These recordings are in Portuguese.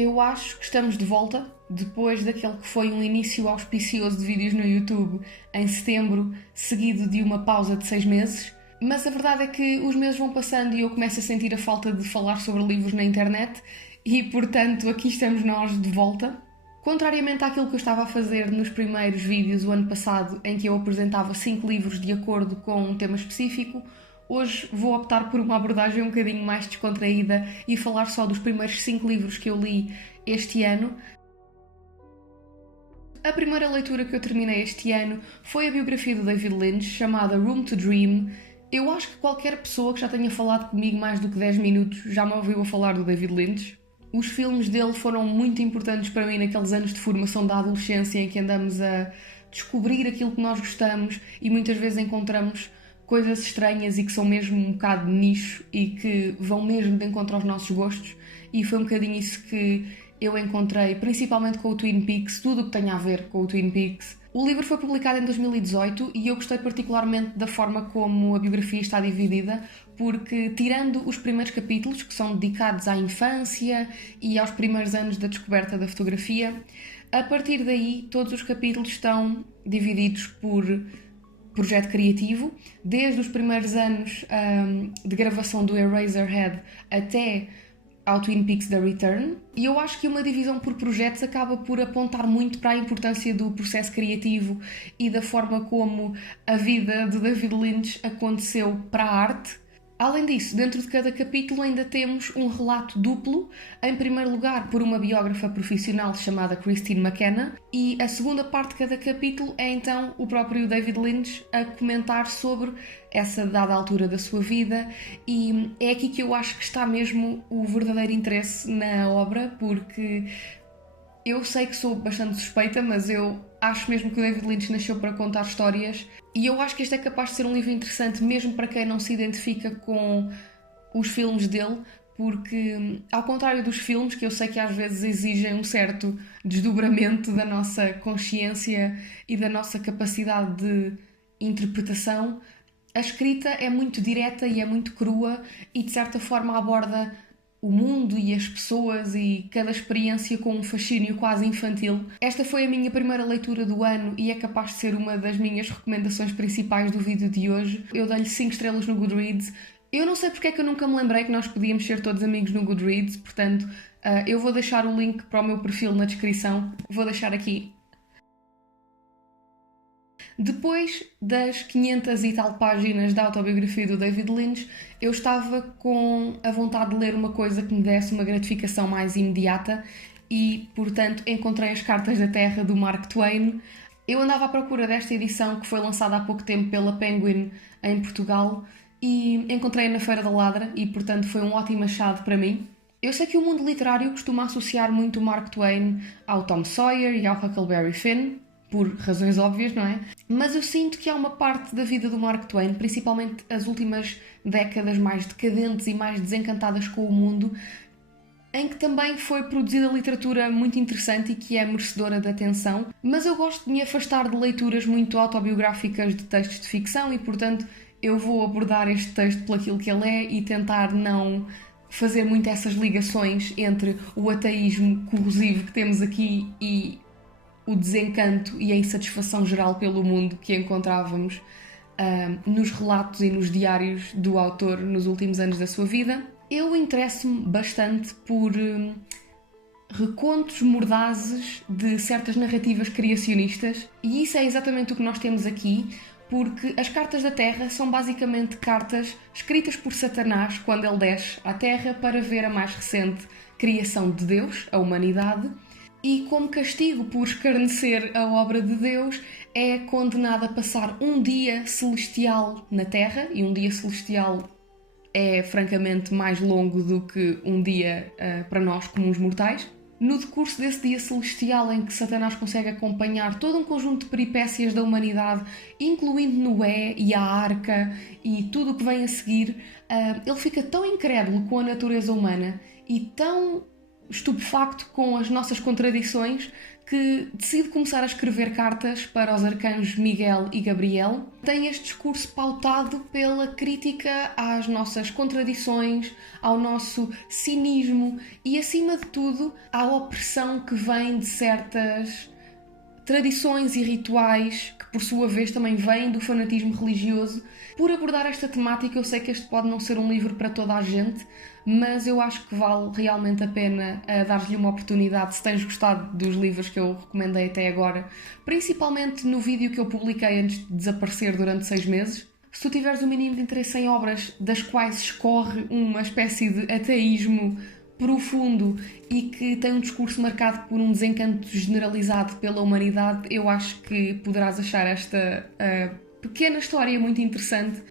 Eu acho que estamos de volta, depois daquele que foi um início auspicioso de vídeos no YouTube em setembro, seguido de uma pausa de 6 meses. Mas a verdade é que os meses vão passando e eu começo a sentir a falta de falar sobre livros na internet e, portanto, aqui estamos nós de volta. Contrariamente àquilo que eu estava a fazer nos primeiros vídeos o ano passado, em que eu apresentava 5 livros de acordo com um tema específico, hoje vou optar por uma abordagem um bocadinho mais descontraída e falar só dos primeiros 5 livros que eu li este ano. A primeira leitura que eu terminei este ano foi a biografia do David Lynch, chamada Room to Dream. Eu acho que qualquer pessoa que já tenha falado comigo mais do que 10 minutos já me ouviu a falar do David Lynch. Os filmes dele foram muito importantes para mim naqueles anos de formação da adolescência em que andamos a descobrir aquilo que nós gostamos e muitas vezes encontramos coisas estranhas e que são mesmo um bocado de nicho e que vão mesmo de encontro aos nossos gostos, e foi um bocadinho isso que eu encontrei, principalmente com o Twin Peaks, tudo o que tem a ver com o Twin Peaks. O livro foi publicado em 2018 e eu gostei particularmente da forma como a biografia está dividida, porque tirando os primeiros capítulos, que são dedicados à infância e aos primeiros anos da descoberta da fotografia, a partir daí todos os capítulos estão divididos por projeto criativo, desde os primeiros anos de gravação do Eraserhead até ao Twin Peaks The Return, e eu acho que uma divisão por projetos acaba por apontar muito para a importância do processo criativo e da forma como a vida de David Lynch aconteceu para a arte. Além disso, dentro de cada capítulo ainda temos um relato duplo, em primeiro lugar por uma biógrafa profissional chamada Christine McKenna, e a segunda parte de cada capítulo é então o próprio David Lynch a comentar sobre essa dada altura da sua vida, e é aqui que eu acho que está mesmo o verdadeiro interesse na obra, porque eu sei que sou bastante suspeita, mas eu acho mesmo que o David Lynch nasceu para contar histórias, e eu acho que este é capaz de ser um livro interessante mesmo para quem não se identifica com os filmes dele, porque ao contrário dos filmes, que eu sei que às vezes exigem um certo desdobramento da nossa consciência e da nossa capacidade de interpretação, a escrita é muito direta e é muito crua e de certa forma aborda o mundo e as pessoas e cada experiência com um fascínio quase infantil. Esta foi a minha primeira leitura do ano e é capaz de ser uma das minhas recomendações principais do vídeo de hoje. Eu dei-lhe 5 estrelas no Goodreads. Eu não sei porque é que eu nunca me lembrei que nós podíamos ser todos amigos no Goodreads, portanto, eu vou deixar o link para o meu perfil na descrição. Vou deixar aqui. Depois das 500 e tal páginas da autobiografia do David Lynch, eu estava com a vontade de ler uma coisa que me desse uma gratificação mais imediata e, portanto, encontrei as Cartas da Terra do Mark Twain. Eu andava à procura desta edição que foi lançada há pouco tempo pela Penguin em Portugal e encontrei-a na Feira da Ladra e, portanto, foi um ótimo achado para mim. Eu sei que o mundo literário costuma associar muito o Mark Twain ao Tom Sawyer e ao Huckleberry Finn, por razões óbvias, não é? Mas eu sinto que há uma parte da vida do Mark Twain, principalmente as últimas décadas mais decadentes e mais desencantadas com o mundo, em que também foi produzida literatura muito interessante e que é merecedora de atenção, mas eu gosto de me afastar de leituras muito autobiográficas de textos de ficção e, portanto, eu vou abordar este texto por aquilo que ele é e tentar não fazer muito essas ligações entre o ateísmo corrosivo que temos aqui e o desencanto e a insatisfação geral pelo mundo que encontrávamos nos relatos e nos diários do autor nos últimos anos da sua vida. Eu interesso-me bastante por recontos mordazes de certas narrativas criacionistas e isso é exatamente o que nós temos aqui, porque as Cartas da Terra são basicamente cartas escritas por Satanás quando ele desce à Terra para ver a mais recente criação de Deus, a humanidade, e como castigo por escarnecer a obra de Deus é condenado a passar um dia celestial na Terra, e um dia celestial é francamente mais longo do que um dia para nós comuns mortais. No decurso desse dia celestial em que Satanás consegue acompanhar todo um conjunto de peripécias da humanidade, incluindo Noé e a Arca e tudo o que vem a seguir, ele fica tão incrédulo com a natureza humana e tão estupefacto com as nossas contradições que decide começar a escrever cartas para os arcanjos Miguel e Gabriel. Tem este discurso pautado pela crítica às nossas contradições, ao nosso cinismo e, acima de tudo, à opressão que vem de certas tradições e rituais que, por sua vez, também vêm do fanatismo religioso. Por abordar esta temática, eu sei que este pode não ser um livro para toda a gente, mas eu acho que vale realmente a pena dar-lhe uma oportunidade se tens gostado dos livros que eu recomendei até agora, principalmente no vídeo que eu publiquei antes de desaparecer durante 6 meses. Se tu tiveres o mínimo de interesse em obras das quais escorre uma espécie de ateísmo profundo e que tem um discurso marcado por um desencanto generalizado pela humanidade, eu acho que poderás achar esta pequena história muito interessante.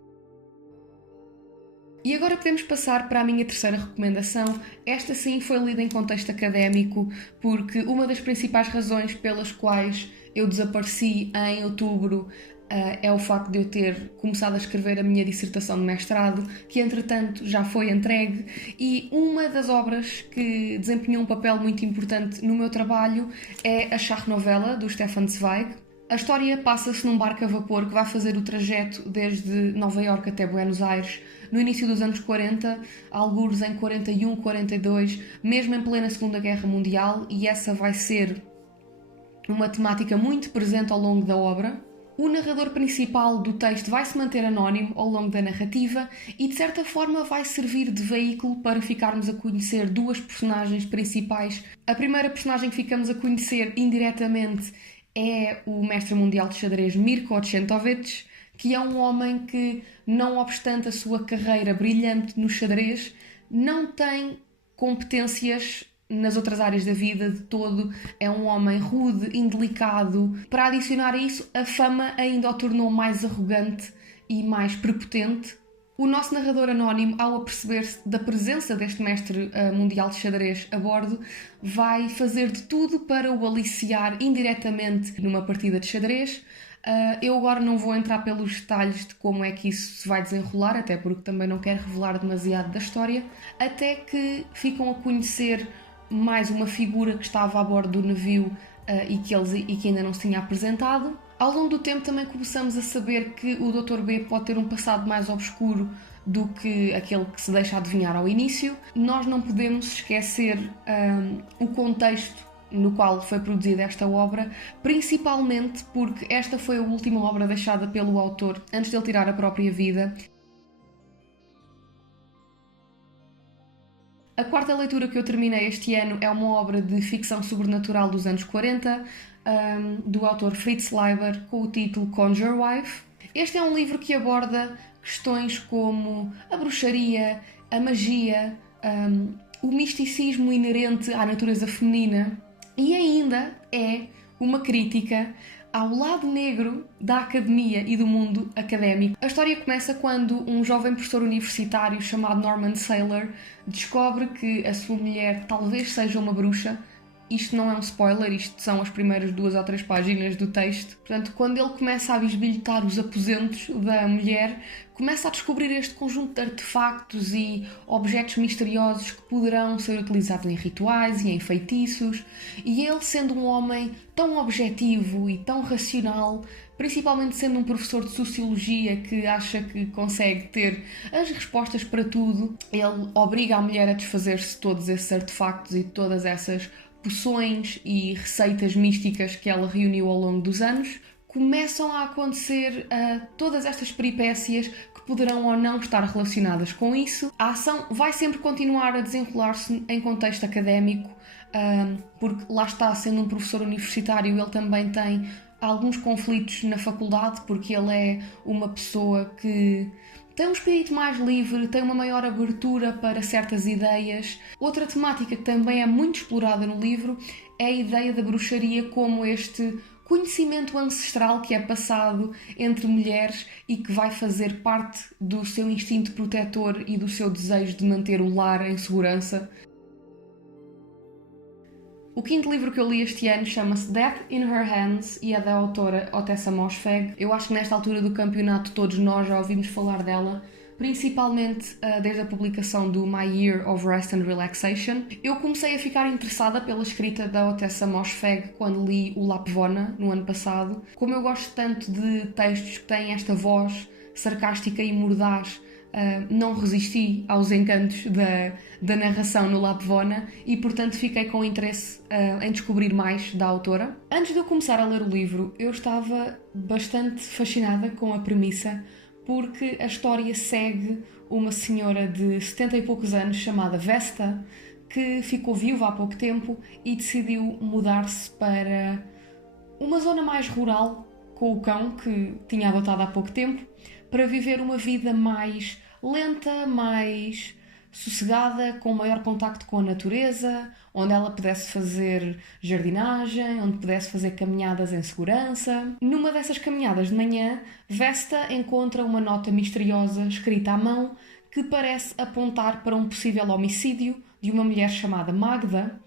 E agora podemos passar para a minha terceira recomendação. Esta sim foi lida em contexto académico, porque uma das principais razões pelas quais eu desapareci em outubro é o facto de eu ter começado a escrever a minha dissertação de mestrado, que entretanto já foi entregue, e uma das obras que desempenhou um papel muito importante no meu trabalho é a Charnovela, do Stefan Zweig. A história passa-se num barco a vapor que vai fazer o trajeto desde Nova Iorque até Buenos Aires no início dos anos 40, algures em 41, 42, mesmo em plena Segunda Guerra Mundial, e essa vai ser uma temática muito presente ao longo da obra. O narrador principal do texto vai se manter anónimo ao longo da narrativa e, de certa forma, vai servir de veículo para ficarmos a conhecer duas personagens principais. A primeira personagem que ficamos a conhecer indiretamente é o mestre mundial de xadrez Mirko Ochentovich, que é um homem que, não obstante a sua carreira brilhante no xadrez, não tem competências nas outras áreas da vida de todo. É um homem rude, indelicado. Para adicionar a isso, a fama ainda o tornou mais arrogante e mais prepotente. O nosso narrador anónimo, ao aperceber-se da presença deste mestre mundial de xadrez a bordo, vai fazer de tudo para o aliciar indiretamente numa partida de xadrez. Eu agora não vou entrar pelos detalhes de como é que isso se vai desenrolar, até porque também não quero revelar demasiado da história, até que ficam a conhecer mais uma figura que estava a bordo do navio e que ainda não se tinha apresentado. Ao longo do tempo também começamos a saber que o Dr. B pode ter um passado mais obscuro do que aquele que se deixa adivinhar ao início. Nós não podemos esquecer o contexto no qual foi produzida esta obra, principalmente porque esta foi a última obra deixada pelo autor antes de ele tirar a própria vida. A quarta leitura que eu terminei este ano é uma obra de ficção sobrenatural dos anos 40, do autor Fritz Leiber, com o título Conjure Wife. Este é um livro que aborda questões como a bruxaria, a magia, o misticismo inerente à natureza feminina, e ainda é uma crítica ao lado negro da academia e do mundo académico. A história começa quando um jovem professor universitário chamado Norman Saylor descobre que a sua mulher talvez seja uma bruxa. Isto não é um spoiler, isto são as primeiras 2 ou 3 páginas do texto. Portanto, quando ele começa a bisbilhotar os aposentos da mulher, começa a descobrir este conjunto de artefactos e objetos misteriosos que poderão ser utilizados em rituais e em feitiços. E ele, sendo um homem tão objetivo e tão racional, principalmente sendo um professor de Sociologia que acha que consegue ter as respostas para tudo, ele obriga a mulher a desfazer-se de todos esses artefactos e de todas essas poções e receitas místicas que ela reuniu ao longo dos anos. Começam a acontecer todas estas peripécias que poderão ou não estar relacionadas com isso. A ação vai sempre continuar a desenrolar-se em contexto académico, porque lá está, sendo um professor universitário, ele também tem alguns conflitos na faculdade, porque ele é uma pessoa que tem um espírito mais livre, tem uma maior abertura para certas ideias. Outra temática que também é muito explorada no livro é a ideia da bruxaria como este conhecimento ancestral que é passado entre mulheres e que vai fazer parte do seu instinto protetor e do seu desejo de manter o lar em segurança. O quinto livro que eu li este ano chama-se Death in Her Hands e é da autora Ottessa Moshfegh. Eu acho que nesta altura do campeonato todos nós já ouvimos falar dela, principalmente desde a publicação do My Year of Rest and Relaxation. Eu comecei a ficar interessada pela escrita da Ottessa Moshfegh quando li o Lapvona, no ano passado. Como eu gosto tanto de textos que têm esta voz sarcástica e mordaz, não resisti aos encantos da narração no Lapvona e, portanto, fiquei com interesse em descobrir mais da autora. Antes de eu começar a ler o livro, eu estava bastante fascinada com a premissa, porque a história segue uma senhora de 70 e poucos anos chamada Vesta, que ficou viúva há pouco tempo e decidiu mudar-se para uma zona mais rural com o cão que tinha adotado há pouco tempo, para viver uma vida mais lenta, mais sossegada, com maior contacto com a natureza, onde ela pudesse fazer jardinagem, onde pudesse fazer caminhadas em segurança. Numa dessas caminhadas de manhã, Vesta encontra uma nota misteriosa escrita à mão que parece apontar para um possível homicídio de uma mulher chamada Magda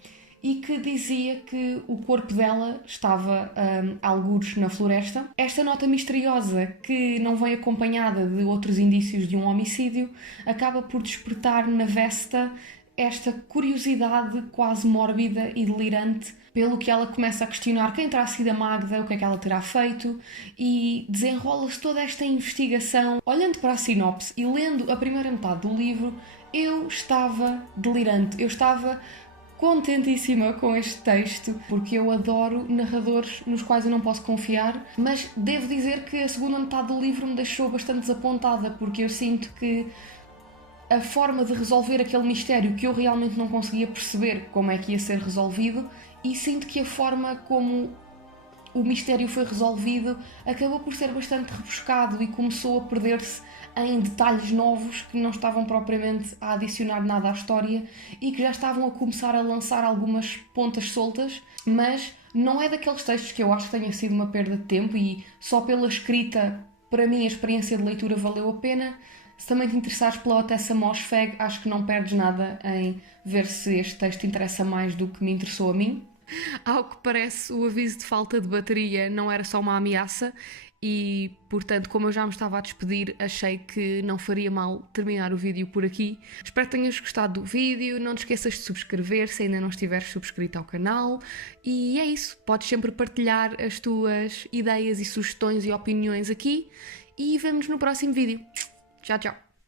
e que dizia que o corpo dela estava algures na floresta. Esta nota misteriosa, que não vem acompanhada de outros indícios de um homicídio, acaba por despertar na Vesta esta curiosidade quase mórbida e delirante, pelo que ela começa a questionar quem terá sido a Magda, o que é que ela terá feito, e desenrola-se toda esta investigação. Olhando para a sinopse e lendo a primeira metade do livro, eu estava delirante, eu estava contentíssima com este texto, porque eu adoro narradores nos quais eu não posso confiar, mas devo dizer que a segunda metade do livro me deixou bastante desapontada, porque eu sinto que a forma de resolver aquele mistério que eu realmente não conseguia perceber como é que ia ser resolvido, e sinto que a forma como o mistério foi resolvido acabou por ser bastante rebuscado e começou a perder-se em detalhes novos que não estavam propriamente a adicionar nada à história e que já estavam a começar a lançar algumas pontas soltas, mas não é daqueles textos que eu acho que tenha sido uma perda de tempo e só pela escrita, para mim, a experiência de leitura valeu a pena. Se também te interessares pela Ottessa Moshfegh, acho que não perdes nada em ver se este texto interessa mais do que me interessou a mim. Ao que parece, o aviso de falta de bateria não era só uma ameaça e, portanto, como eu já me estava a despedir, achei que não faria mal terminar o vídeo por aqui. Espero que tenhas gostado do vídeo, não te esqueças de subscrever se ainda não estiveres subscrito ao canal e é isso, podes sempre partilhar as tuas ideias e sugestões e opiniões aqui e vemo-nos no próximo vídeo. Tchau, tchau!